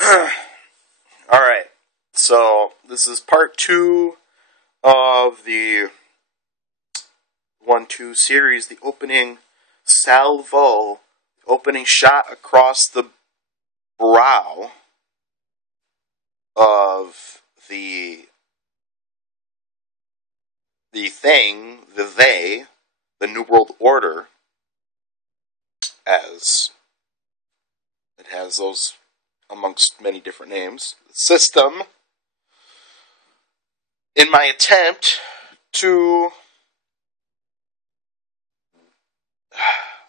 Alright, so this is part 2 of the 1-2 series, the opening salvo, opening shot across the brow of the New World Order, as it has those amongst many different names, system, in my attempt to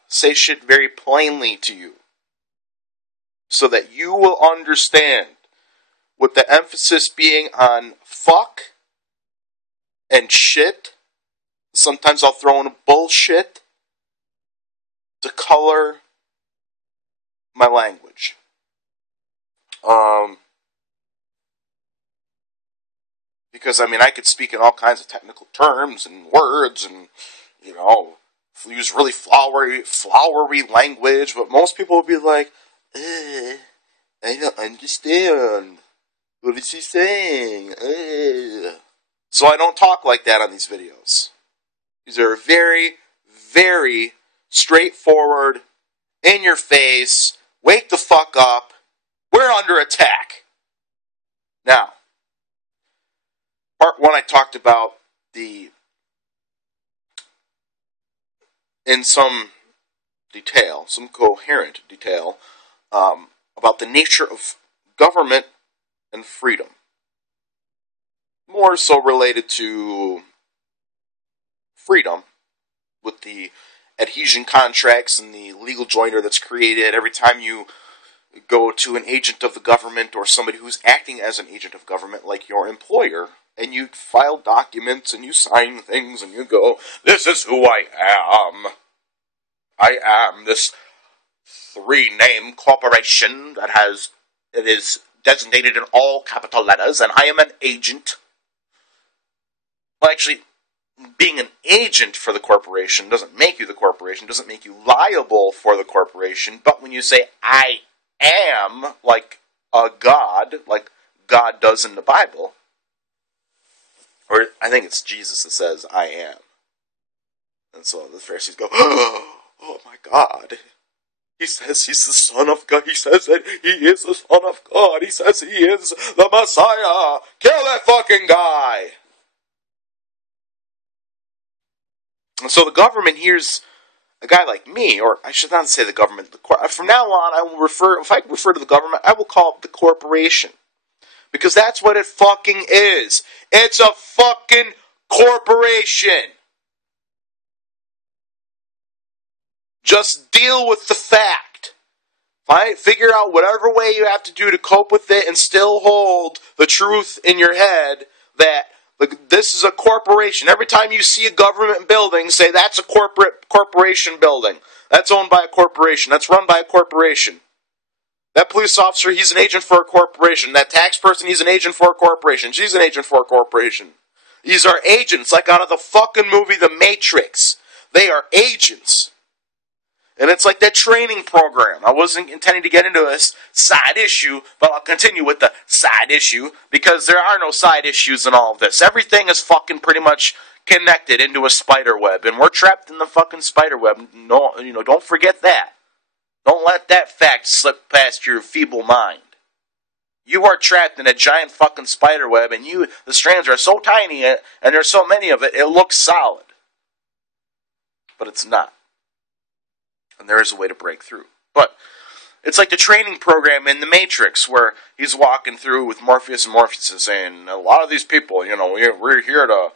say shit very plainly to you, so that you will understand, with the emphasis being on fuck and shit. Sometimes I'll throw in a bullshit to color my language. Because, I could speak in all kinds of technical terms and words and, use really flowery language, but most people would be like, I don't understand. What is he saying? So I don't talk like that on these videos. These are very, very straightforward, in your face, wake the fuck up, we're under attack. Now, part 1 I talked about in some detail, some coherent detail, about the nature of government and freedom. More so related to freedom, with the adhesion contracts and the legal joinder that's created every time you go to an agent of the government or somebody who's acting as an agent of government, like your employer, and you file documents and you sign things and you go, this is who I am. I am this 3-name corporation it is designated in all capital letters, and I am an agent. Well, actually, being an agent for the corporation doesn't make you the corporation, doesn't make you liable for the corporation, but when you say, I am, like a god, like God does in the Bible, or I think it's Jesus that says, I am. And so the Pharisees go, oh my God. He says he's the Son of God. He says that he is the Son of God. He says he is the Messiah. Kill that fucking guy. And so the government hears a guy like me, or I should not say the government. From now on, I will if I refer to the government, I will call it the corporation. Because that's what it fucking is. It's a fucking corporation. Just deal with the fact. Figure out whatever way you have to do to cope with it and still hold the truth in your head that this is a corporation. Every time you see a government building, say that's a corporation building. That's owned by a corporation. That's run by a corporation. That police officer, he's an agent for a corporation. That tax person, he's an agent for a corporation. She's an agent for a corporation. These are agents, like out of the fucking movie The Matrix. They are agents. And it's like that training program. I wasn't intending to get into this side issue, but I'll continue with the side issue, because there are no side issues in all of this. Everything is fucking pretty much connected into a spider web, and we're trapped in the fucking spider web. No, don't forget that. Don't let that fact slip past your feeble mind. You are trapped in a giant fucking spider web, and the strands are so tiny, and there's so many of it, it looks solid. But it's not. And there is a way to break through. But it's like the training program in The Matrix, where he's walking through with Morpheus, and Morpheus is saying, a lot of these people, we're here to,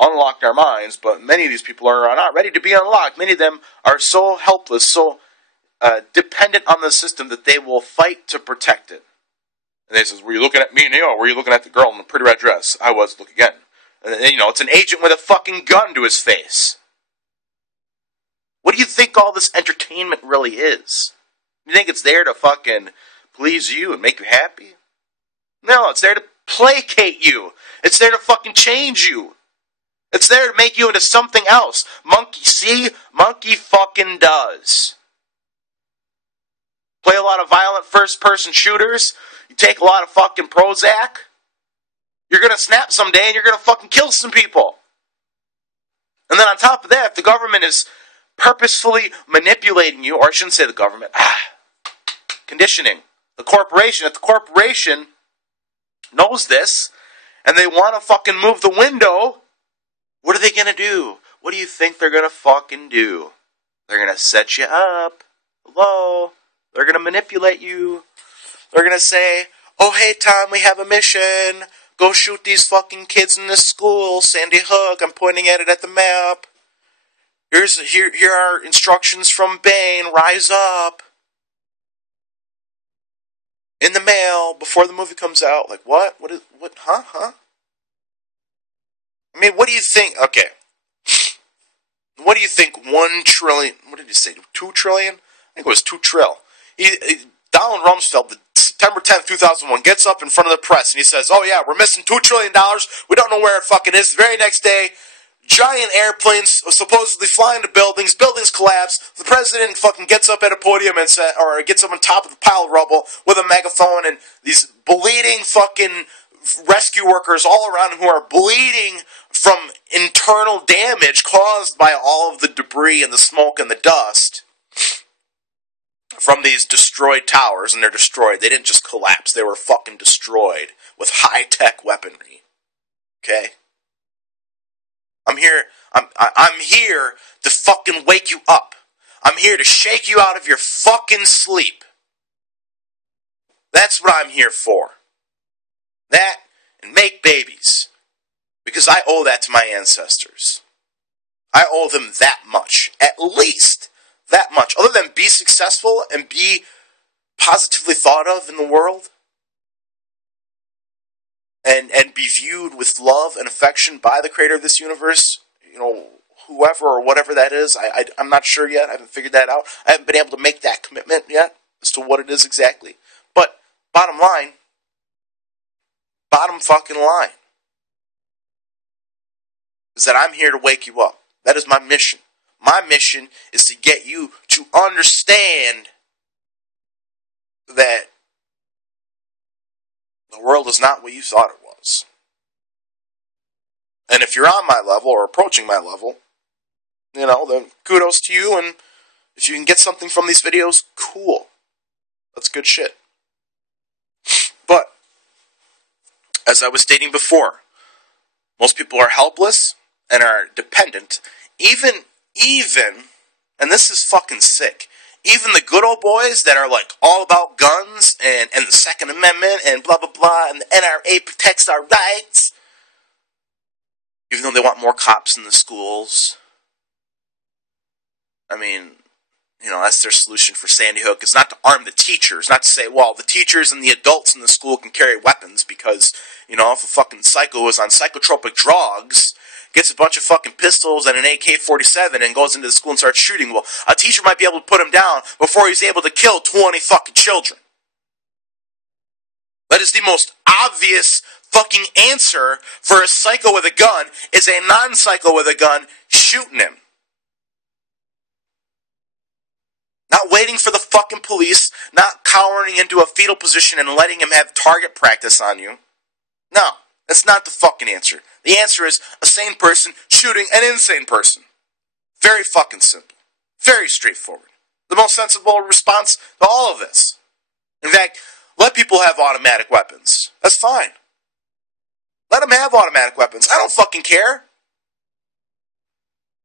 unlock their minds, but many of these people are not ready to be unlocked. Many of them are so helpless, so dependent on the system that they will fight to protect it. And he says, were you looking at me, Neo, or were you looking at the girl in the pretty red dress? I was. Look again. And then, it's an agent with a fucking gun to his face. What do you think all this entertainment really is? You think it's there to fucking please you and make you happy? No, it's there to placate you. It's there to fucking change you. It's there to make you into something else. Monkey fucking does. Play a lot of violent first-person shooters, you take a lot of fucking Prozac, you're going to snap someday and you're going to fucking kill some people. And then on top of that, if the government is purposefully manipulating you, or I shouldn't say the government, conditioning, the corporation, if the corporation knows this, and they want to fucking move the window, what are they going to do? What do you think they're going to fucking do? They're going to set you up. Hello? They're going to manipulate you. They're going to say, oh, hey, Tom, we have a mission. Go shoot these fucking kids in this school. Sandy Hook, I'm pointing at it at the map. Here are instructions from Bane. Rise up. In the mail before the movie comes out. Like, what? What? Huh? I mean, what do you think? Okay. What do you think 1 trillion, what did he say, 2 trillion? I think it was 2 trill. Donald Rumsfeld, September 10th, 2001, gets up in front of the press and he says, oh yeah, we're missing $2 trillion. We don't know where it fucking is. The very next day, giant airplanes supposedly fly into buildings. Buildings collapse. The president fucking gets up at a podium and gets up on top of the pile of rubble with a megaphone, and these bleeding fucking rescue workers all around him who are bleeding from internal damage caused by all of the debris and the smoke and the dust from these destroyed towers. And they're destroyed. They didn't just collapse. They were fucking destroyed with high-tech weaponry. Okay? I'm here to fucking wake you up. I'm here to shake you out of your fucking sleep. That's what I'm here for. That and make babies. Because I owe that to my ancestors. I owe them that much. At least that much. Other than be successful and be positively thought of in the world. And be viewed with love and affection by the creator of this universe. You know, whoever or whatever that is. I'm not sure yet. I haven't figured that out. I haven't been able to make that commitment yet as to what it is exactly. But bottom fucking line, is that I'm here to wake you up. That is my mission. My mission is to get you to understand that the world is not what you thought it was. And if you're on my level or approaching my level, you know, then kudos to you. And if you can get something from these videos, cool. That's good shit. But as I was stating before, most people are helpless and are dependent. Even, and this is fucking sick, even the good old boys that are like all about guns and the Second Amendment and blah, blah, blah, and the NRA protects our rights, even though they want more cops in the schools. I mean, you know, that's their solution for Sandy Hook, is not to arm the teachers, not to say, well, the teachers and the adults in the school can carry weapons because, you know, if a fucking psycho is on psychotropic drugs, gets a bunch of fucking pistols and an AK-47 and goes into the school and starts shooting, well, a teacher might be able to put him down before he's able to kill 20 fucking children. That is the most obvious fucking answer for a psycho with a gun, is a non-psycho with a gun shooting him. Not waiting for the fucking police, not cowering into a fetal position and letting him have target practice on you. No, that's not the fucking answer. The answer is a sane person shooting an insane person. Very fucking simple. Very straightforward. The most sensible response to all of this. In fact, let people have automatic weapons. That's fine. Let them have automatic weapons. I don't fucking care.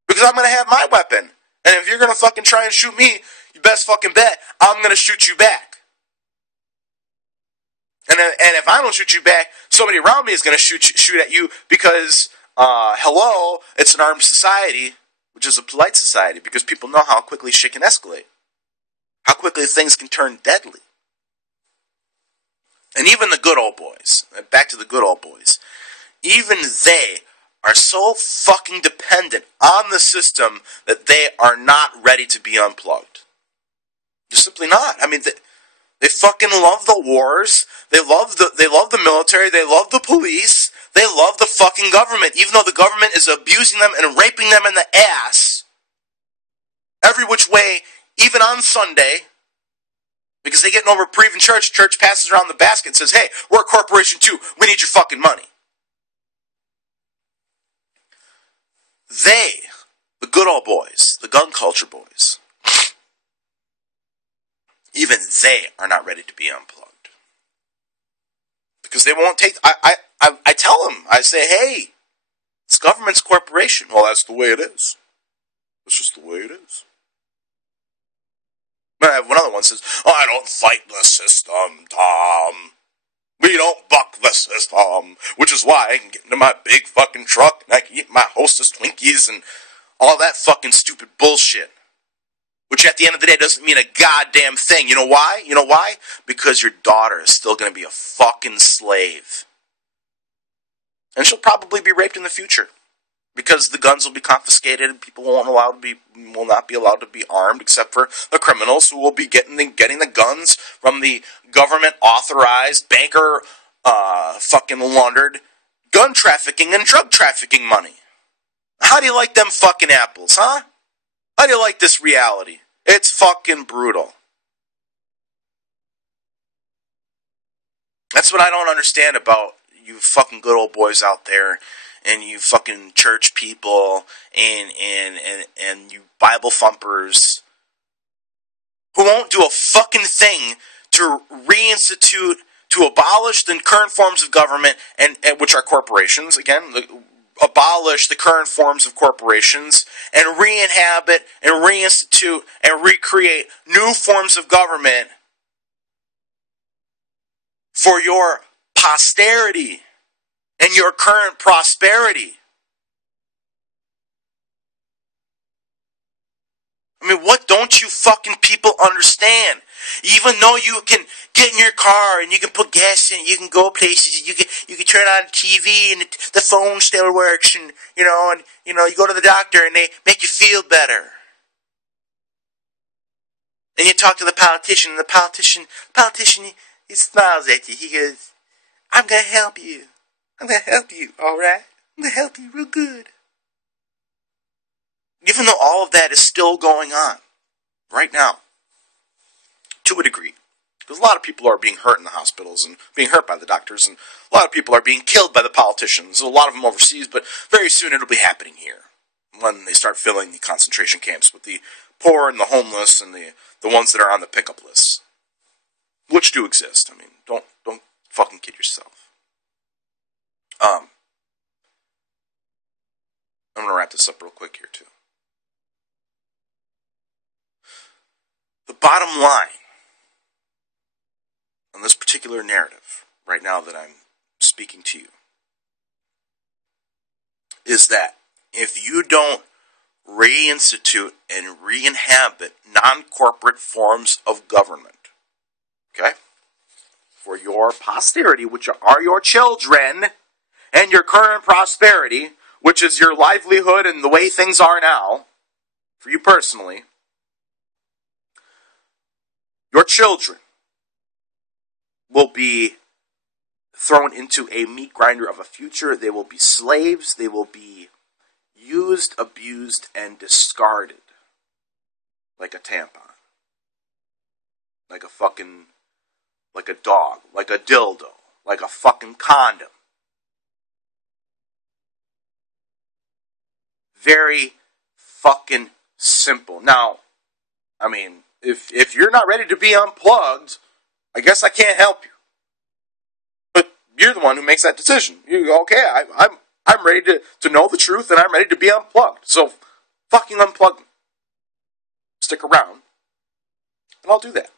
Because I'm going to have my weapon. And if you're going to fucking try and shoot me, you best fucking bet I'm going to shoot you back. And if I don't shoot you back, somebody around me is going to shoot at you because, hello, it's an armed society, which is a polite society, because people know how quickly shit can escalate. How quickly things can turn deadly. And even the good old boys, back to the good old boys, even they are so fucking dependent on the system that they are not ready to be unplugged. They're simply not. I mean, they fucking love the wars. They love the military. They love the police. They love the fucking government, even though the government is abusing them and raping them in the ass every which way, even on Sunday. Because they get no reprieve in church. Church passes around the basket and says, hey, we're a corporation too. We need your fucking money. They, the good old boys, the gun culture boys, even they are not ready to be unplugged. Because they won't take... I tell them, I say, hey, it's government's corporation. Well, that's the way it is. It's just the way it is. But I have one other one that says, oh, I don't fight the system, Tom. We don't buck the system. Which is why I can get into my big fucking truck and I can eat my Hostess Twinkies and all that fucking stupid bullshit. Which at the end of the day doesn't mean a goddamn thing. You know why? You know why? Because your daughter is still going to be a fucking slave. And she'll probably be raped in the future. Because the guns will be confiscated and people will not be allowed to be armed except for the criminals who will be getting the guns from the government-authorized, banker, fucking laundered gun trafficking and drug trafficking money. How do you like them fucking apples, huh? How do you like this reality? It's fucking brutal. That's what I don't understand about you fucking good old boys out there, and you fucking church people, and you Bible thumpers, who won't do a fucking thing to reinstitute, to abolish the current forms of government, and which are corporations, again, abolish the current forms of corporations, and re-inhabit, and reinstitute, and recreate new forms of government for your posterity and your current prosperity. I mean, what don't you fucking people understand? Even though you can get in your car and you can put gas in it, you can go places, you can turn on TV and the phone still works, and you go to the doctor and they make you feel better. And you talk to the politician, and the politician, he smiles at you. He goes, I'm going to help you. I'm going to help you, alright? I'm going to help you real good. Even though all of that is still going on right now, to a degree. Because a lot of people are being hurt in the hospitals and being hurt by the doctors, and a lot of people are being killed by the politicians. A lot of them overseas, but very soon it'll be happening here when they start filling the concentration camps with the poor and the homeless and the ones that are on the pickup lists, which do exist. I mean, don't fucking kid yourself. I'm going to wrap this up real quick here, too. The bottom line on this particular narrative, right now that I'm speaking to you, is that if you don't reinstitute and re-inhabit non-corporate forms of government, okay, for your posterity, which are your children, and your current prosperity, which is your livelihood and the way things are now, for you personally, your children will be thrown into a meat grinder of a future. They will be slaves. They will be used, abused, and discarded like a tampon. Like a dog, like a dildo, like a fucking condom. Very fucking simple. Now, I mean, if you're not ready to be unplugged, I guess I can't help you. But you're the one who makes that decision. You go, okay, I'm ready to know the truth, and I'm ready to be unplugged. So fucking unplug me. Stick around, and I'll do that.